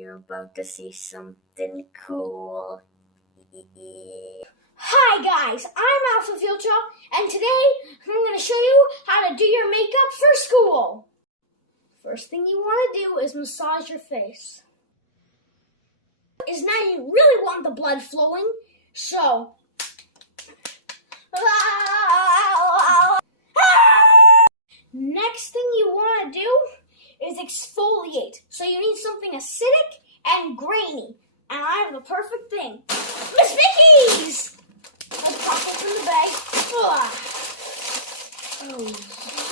You're about to see something cool. Hi guys, I'm Alpha Future, and today I'm going to show you how to do your makeup for school. First thing you want to do is massage your face. Now you really want the blood flowing, so next thing you want to do is exfoliate. So you need something acidic and grainy, and I have the perfect thing. Miss Vicky's! Let's pop it in the bag. Oh,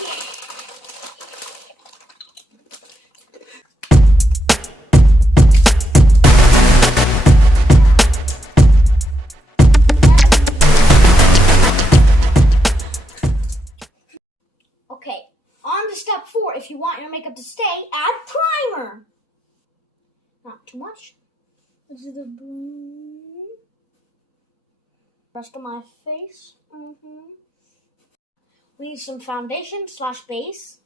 yeah. Okay, on to step 4. If you want your makeup to stay, add primer. Not too much. This is the rest of my face. We need some foundation / base.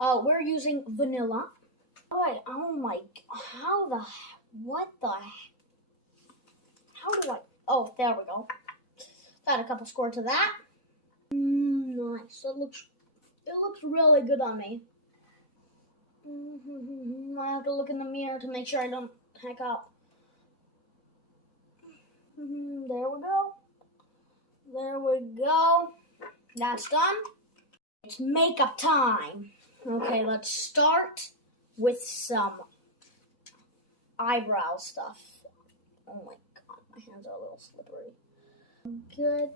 We're using vanilla. Alright, oh my, how do I, oh, there we go. Got a couple squirts of that. Nice, it looks really good on me. I have to look in the mirror to make sure I don't hack up. There we go. There we go. That's done. It's makeup time. Okay, let's start with some eyebrow stuff. Oh my god, my hands are a little slippery. Good.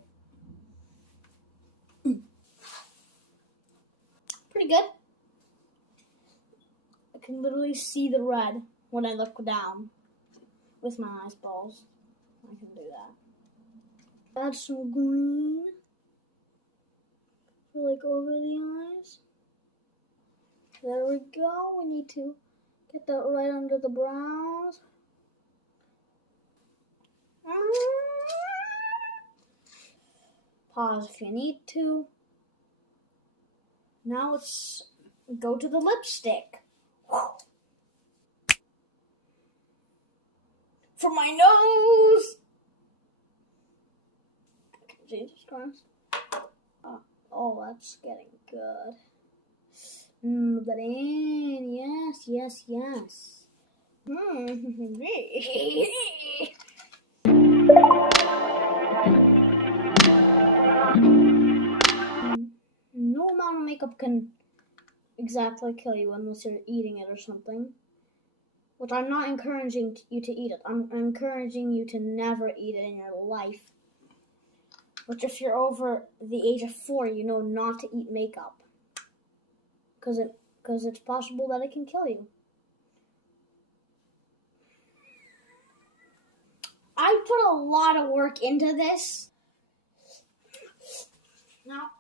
Pretty good. I can literally see the red when I look down with my eyeballs. I can do that. Add some green, like over the eyes. There we go. We need to get that right under the brows. Pause if you need to. Now let's go to the lipstick. For my nose! Jesus Christ. Oh, that's getting good. Move that in. Yes. No amount of makeup can exactly kill you unless you're eating it or something. Which I'm not encouraging you to eat it. I'm encouraging you to never eat it in your life. Which if you're over the age of 4, you know not to eat makeup. Because it's possible that it can kill you. I put a lot of work into this. Now,